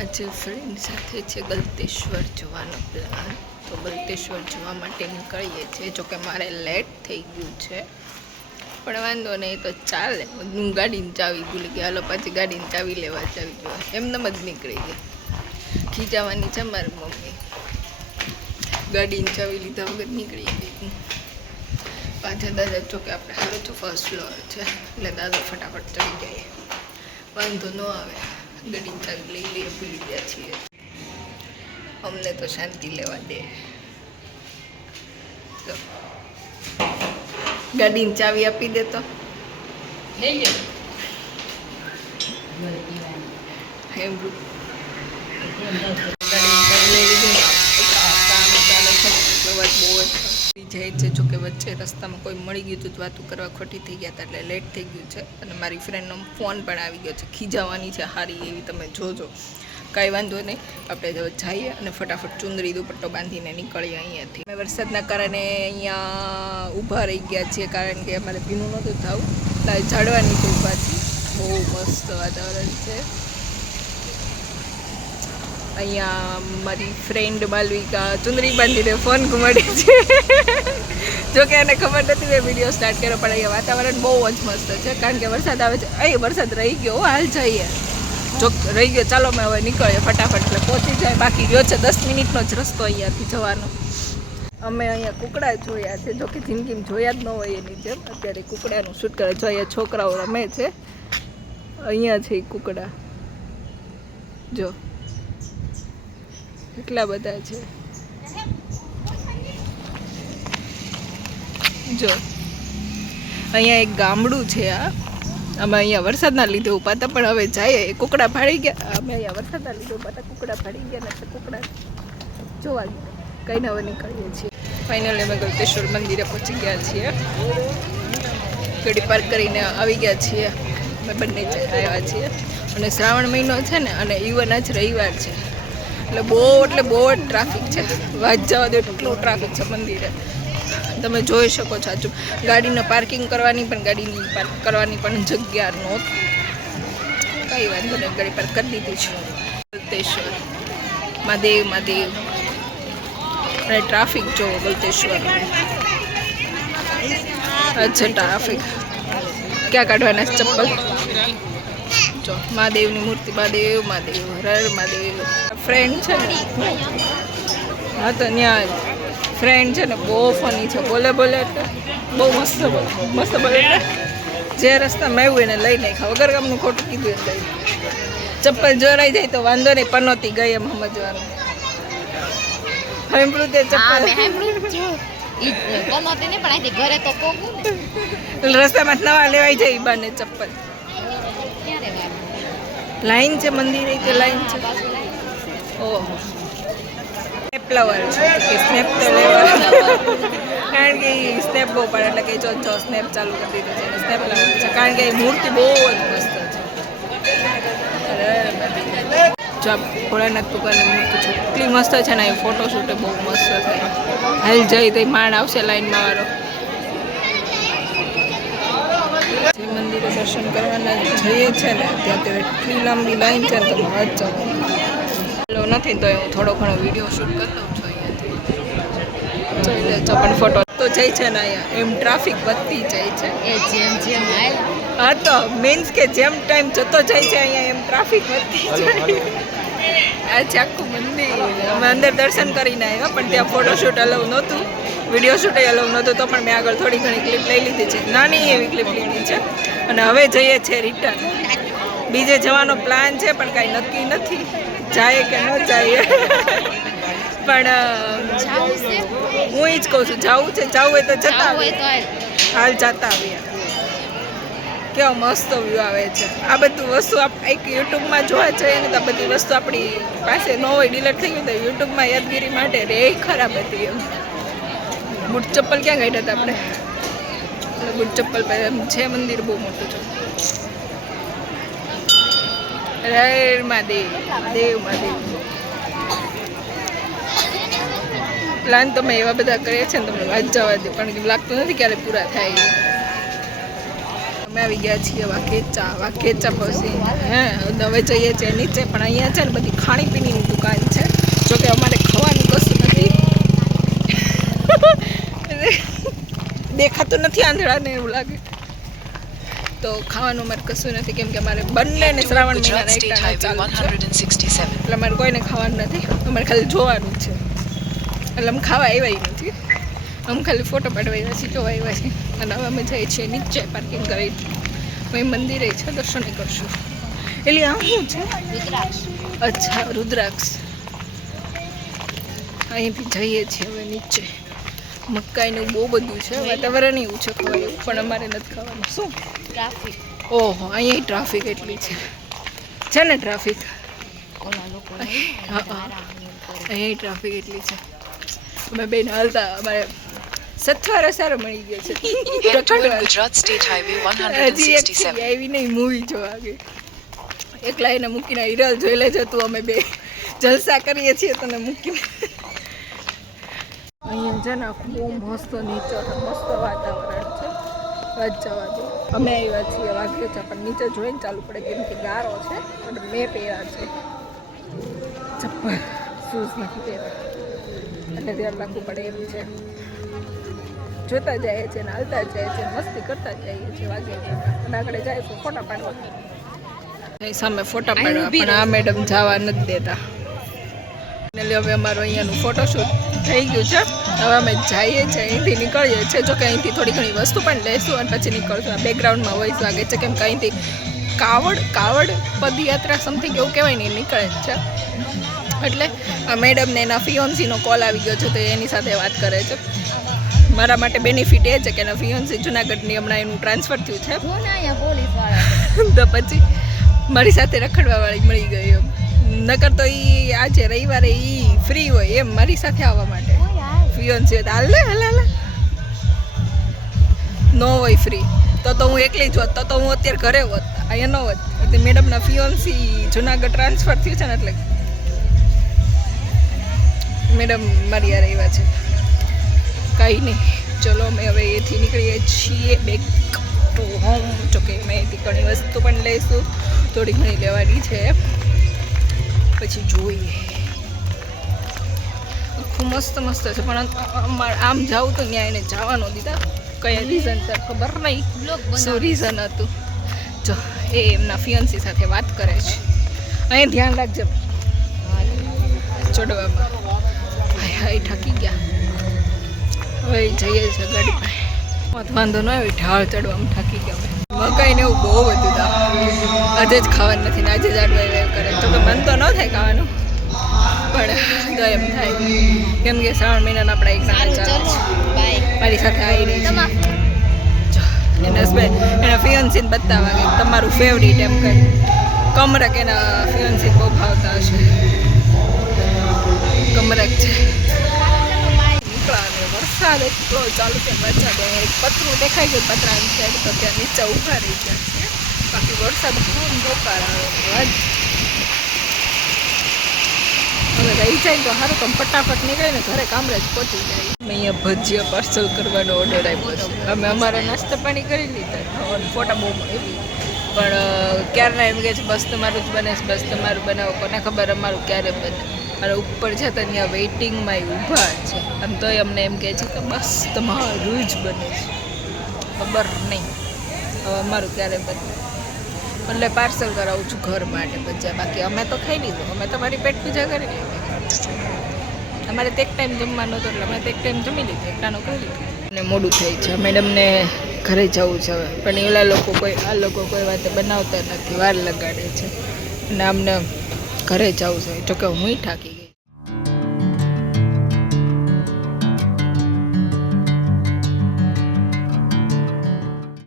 આજે ફ્રેન્ડ સાથે છે ગલતેશ્વર જવાનો પ્લાન. તો ગલતેશ્વર જવા માટે નીકળીએ છીએ. જોકે મારે લેટ થઈ ગયું છે, પણ વાંધો નહીં, તો ચાલે. હું ગાડીની ચાવી ભૂલી ગઈ. હાલો પાછી ગાડીની ચાવી લેવા ચાવી ગયો. એમનેમ જ નીકળી ગઈ. ખીજાવાની છે મારી મમ્મી. ગાડીની ચાવી લીધા વગર નીકળી ગઈ. પાછા દાદા ચોકે આપણે સારું તો ફર્સ્ટ ફ્લોર છે, એટલે દાદા ફટાફટ ચડી જાય, વાંધો ન આવે. ગાડીની ચાવી લઈ લઈએ, ભૂલી ગયા છીએ. અમને તો શાંતિ લેવા દે. તો ગાડીની ચાવી આપી દે તો જાય છે. જોકે વચ્ચે રસ્તામાં કોઈ મળી ગયું હતું, વાતું કરવા ખોટી થઈ ગયા હતા, એટલે લેટ થઈ ગયું છે. અને મારી ફ્રેન્ડનો ફોન પણ આવી ગયો છે. ખીજાવાની છે હારી એવી, તમે જોજો. કાંઈ વાંધો નહીં, આપણે હવે જઈએ અને ફટાફટ ચુંદડી દુપટ્ટો બાંધીને નીકળીએ અહીંયાથી. અમે વરસાદના કારણે અહીંયા ઊભા રહી ગયા છીએ, કારણ કે અમારે ભીનું નહોતું થવું. ઝાડવા નીચે ઊભા છીએ. બહુ મસ્ત વાતાવરણ છે અહીંયા. મારી ફ્રેન્ડ માલવિકા ચુંદડી બાંધીને ફોન ઘુમાડે છે. જોકે એને ખબર નથી મેં વિડીયો સ્ટાર્ટ કર્યો, પણ અહીંયા વાતાવરણ બહુ જ મસ્ત છે, કારણ કે વરસાદ આવે છે. અહીં વરસાદ રહી ગયો, હાલ જઈએ. જો રહી ગયો, ચાલો મેં હવે નીકળીએ ફટાફટ, એટલે પહોંચી જાય. બાકી રહ્યો છે 10 મિનિટનો જ રસ્તો અહીંયાથી જવાનો. અમે અહીંયા કુકડા જોયા છે, જોકે જિંદગીમાં જોયા જ ન હોય એની જેમ. અત્યારે કુકડાનું શૂટ કરે છે. અહીંયા છોકરાઓ રમે છે. અહીંયા છે કુકડા, જો એટલા બધા છે. જો અહીંયા એક ગામડું છે. અમે અહીંયા વરસાદના લીધે ઊભા હતા, પણ હવે જઈએ. કુકડા ફાડી ગયા. અમે અહીંયા વરસાદના લીધે ઊભા હતા, કુકડા ફાડી ગયા ને કુકડા જોવા ગયા. કઈને હવે નીકળીએ છીએ. ફાઇનલી અમે ગલતેશ્વર મંદિરે પહોંચી ગયા છીએ. ગાડી પાર્ક કરીને આવી ગયા છીએ. અમે બંને આવ્યા છીએ. અને શ્રાવણ મહિનો છે ને, અને ઇવન આજ રવિવાર છે, એટલે બહુ જ ટ્રાફિક છે. વાત જવા દો, એટલું ટ્રાફિક છે મંદિરે. તમે જોઈ શકો છો. આજુ ગાડીને પાર્કિંગ કરવાની પણ જગ્યા નહોતી. કઈ વાંધો નહીં, ગાડી પાર્ક કરી દીધી છે. ગલતેશ્વર મહાદેવ અને ટ્રાફિક જોવો ગલતેશ્વર. અચ્છા, ટ્રાફિક ક્યાં કાઢવાના ચપ્પલ? જો મહાદેવની મૂર્તિ. મહાદેવ હર મહાદેવ. ફ્રેન્ડ છે ને, હા, તો ત્યાં ફ્રેન્ડ છે ને, બહુ ફની છે. બોલે એટલે બહુ મસ્ત બોલે. એટલે જે રસ્તામાં આવ્યું એને લઈ નાખ્યા, વગર કામનું ખોટું કીધું એટલે ચપ્પલ જોરાઈ જાય તો વાંધો નહીં, પનોતી ગઈ એમ સમજવાનું. સાંભળ્યું તે ચપ્પલ રસ્તામાં નવા લેવાઈ જાય બાને ચપ્પલ. લાઈન છે મંદિરે, કે લાઈન છે. ઓહો, સ્નેપ લવર છે કે સ્નેપ તો લેવા, કારણ કે એ સ્નેપ બહુ પડે, એટલે કે જો સ્નેપ ચાલુ કરી દીધું છે. સ્નેપ લવર છે, કારણ કે એ મૂર્તિ બહુ જ મસ્ત છે. જો ભોળાનાથ ભગવાનની મૂર્તિ છે, એટલી મસ્ત છે ને. એ ફોટોશૂટ બહુ મસ્ત થાય. હાલ જઈ તો માણ આવશે લાઈનમાં વાળો. જે મંદિરે દર્શન કરવાના જઈએ છે ને, ત્યાં તો એટલી લાંબી લાઈન છે ને, તમે વાત ચાલો નથી. તો હું થોડો ઘણો વિડીયો શૂટ કરી લઉં છું અહીંયાથી. જોઈ લેજો. પણ ફોટો તો જાય છે ને, અહીંયા એમ ટ્રાફિક વધતી જાય છે. હા, તો મીન્સ કે જેમ ટાઈમ જતો જાય છે, અહીંયા એમ ટ્રાફિક વધતી જાય. આ છે આખું મંદિર. અમે અંદર દર્શન કરીને આવ્યા, પણ ત્યાં ફોટોશૂટ અલાઉ નહોતું, વિડીયો શૂટ અલાઉ નહોતું. તો પણ મેં આગળ થોડી ઘણી ક્લિપ લઈ લીધી છે, નાની એવી ક્લિપ લીધી છે. અને હવે જઈએ છીએ રિટર્ન. બીજે જવાનો પ્લાન છે, પણ કાંઈ નક્કી નથી, જાય કે ન જાય. પણ હું એ જ કહું છું, જવું હોય તો જતા હાલ જતા આવીએ. કેવો મસ્ત વ્યૂ આવે છે. આ બધું વસ્તુ એક યુટ્યુબમાં જોવા જઈએ ને, તો આ બધી વસ્તુ આપણી પાસે ન હોય, ડિલીટ થઈ ગયું, તો યુટ્યુબમાં યાદગીરી માટે રે ખરાબ હતી એમ. બૂટ ચપ્પલ ક્યાં ગયા હતા આપણે? બૂટ ચપ્પલ છે. મંદિર બહુ મોટું છે. મહાદેવ. પ્લાન તમે એવા બધા કરે છે ને, તમને વાત જવા દે, પણ લાગતું નથી ક્યારે પૂરા થાય. અમે આવી ગયા છીએ વાઘેચા પછી હવે જઈએ છીએ નીચે. પણ અહીંયા છે ને બધી ખાણીપીણીની દુકાન છે. જોકે અમારે ખાવાનું કશું નથી, દેખાતું નથી આંધળાને એવું લાગે તો ખાવાનું અમારે કશું નથી, કેમ કે અમારે બંનેને શ્રાવણ મહિનાના એકટાણા ચાલુ છે એટલે અમારે કોઈને ખાવાનું નથી, અમારે ખાલી જોવાનું છે. એટલે અમે ખાવા આવ્યા નથી, અમે ખાલી ફોટો પાડવા આવ્યા છીએ, જોવા આવ્યા છીએ. અને હવે અમે જઈએ છીએ નીચે પાર્કિંગ કરી, અહીં મંદિરે છે, દર્શન કરશું. એટલે આ શું છે? રુદ્રાક્ષ. અચ્છા, રુદ્રાક્ષ. અહીંથી જઈએ છીએ હવે નીચે. મકાઈનું બહુ બધું છે, વાતાવરણ એવું છે ખવાયું, પણ અમારે નથી ખાવાનું. શું ટ્રાફિક? ઓહો, અહીંયા ટ્રાફિક એટલી છે ને ટ્રાફિક. અહીંયા ટ્રાફિક એટલી છે. અમે બેન હાલતા અમારે સથવારા સારો મળી ગયો છે. ગુજરાત સ્ટેટ હાઈવે 167 આવી નહીં મૂવી જોવા ગઈ. એકલા એને મૂકીને હિરલ જોઈ લેજો તું, અમે બે જલસા કરીએ છીએ તને મૂકીને. અહીંયા છે ને બહુ મસ્ત નીચે મસ્ત વાતાવરણ છે. વાત જવા દો. અમે આવ્યા છીએ વાઘેચા, પણ નીચે જોઈને ચાલુ પડે કેમ કે ગારો છે અને મેં પહેર્યા છે ચપ્પલ, શૂઝ નથી પહેર્યા એટલે ધ્યાન રાખવું પડે એમ છે. જોતા જાય છે ને હાલતા જાય છે, મસ્તી કરતા જઈએ છીએ વાઘેચા. અને આગળ જાય તો ફોટા પાડવા, સામે ફોટા પાડવા, પણ આ મેડમ જવા નથી દેતા. એટલે હવે અમારું અહીંયાનું ફોટોશૂટ થઈ ગયું છે. હવે અમે જઈએ છીએ, અહીંથી નીકળીએ છીએ. જોકે અહીંથી થોડી ઘણી વસ્તુ પણ લઈશું અને પછી નીકળશું. આ બેકગ્રાઉન્ડમાં વોઇસ વાગે છે કેમ કે અહીંથી કાવડ પદયાત્રા સમથિંગ એવું કહેવાય ને નીકળે જ છે. એટલે આ મેડમને એના ફિયોન્સીનો કોલ આવી ગયો છે તો એની સાથે વાત કરે છે. મારા માટે બેનિફિટ એ છે કે એના ફિયોન્સી જુનાગઢની હમણાં એનું ટ્રાન્સફર થયું છે તો પછી મારી સાથે રખડવાવાળી મળી ગઈ એમ. નકર તો એ આજે રવિવારે એ ફ્રી હોય એમ મારી સાથે આવવા માટે. ફિયોન્સી હોય તો હાલ ન હોય ફ્રી તો હું એકલી જ હોત, તો હું અત્યારે ઘરે હોત, અહીંયા ન હોત. એટલે મેડમના ફિયોન્સી જુનાગઢ ટ્રાન્સફર થયું છે ને એટલે મેડમ મારી યાર આવ્યા છે. કાંઈ નહીં, ચલો અમે હવે એથી નીકળીએ છીએ બેક ટુ હોમ. જોકે મેં એથી ઘણી વસ્તુ પણ લઈશું, થોડી ઘણી લેવાની છે, પછી જોઈએ. આખું મસ્ત છે પણ આમ જાઉં તો ત્યાં એને જવા ન દીધા. કયા રીઝન છે ખબર નહીં, શું રીઝન હતું. જો એ એમના ફિયન્સી સાથે વાત કરે છે. અહીં ધ્યાન રાખજો ચડવામાં. હાય થાકી ગયા. હવે જઈએ છીએ ગાડી પાસે. વાંધો ન આવી, ઢાળ ચડવામાં થાકી ગયા. મકાઈ ને એવું બહુ બધું હતા. આજે જ ખાવાનું નથી ને આજે જ આડવા કરે તો મન તો ન થાય ખાવાનું, પણ તો એમ થાય કેમ કે શ્રાવણ મહિનાના આપણા એક નાના ચાલે છે. મારી સાથે આવી રહી છે એના હસબેન્ડ, એના ફિયોન્સીને બતાવવા કે તમારું ફેવરિટ એમ કંઈ કમરક એના ફિયોન્સી બહુ ભાવતા હશે. કમરક છે. નીકળાને વરસાદ એટલો ચાલુ છે. વરસાદ એક પતરું દેખાઈ ગયું પતરાની સાઈડ, તો ત્યાં નીચે ઊભા રહી ગયા છે. બાકી વરસાદ ખૂબ ધોકાર આવે. હવે રહી જાય તો સારું, તો ફટાફટ નીકળે ને ઘરે કામરેજ પહોંચી જાય. અહીંયા ભજીયા પાર્સલ કરવાનો ઓર્ડર આવ્યો છે. અમે અમારા નાસ્તા પાણી કરી લીધા, ફોટા બહુ મળી, પણ ક્યારના એમ કહે છે બસ તમારું જ બને છે, બસ તમારું બનાવો. કોને ખબર અમારું ક્યારે બને. અને ઉપર છે તો ત્યાં વેઇટિંગમાં ઊભા છે. આમ તોય અમને એમ કહે છે કે બસ તમારું જ બને છે. ખબર નહીં હવે અમારું ક્યારે બને. એટલે પાર્સલ કરાવું છું ઘર માટે ભજીયા. બાકી અમે તો ખાઈ લીધું, અમે તમારી પેટ પૂજા કરી લીધી. અમારે તો એક ટાઈમ જમવાનો હતો એટલે અમે તો એક ટાઈમ જમી લીધું, એકટાનું કરી લીધું. અને મોડું થાય છે, મેડમને ઘરે જવું છે હવે. પણ આ લોકો કોઈ વાતે બનાવતા નથી, વાર લગાડે છે. અને અમને ઘરે જવું છે. જોકે હું થાકી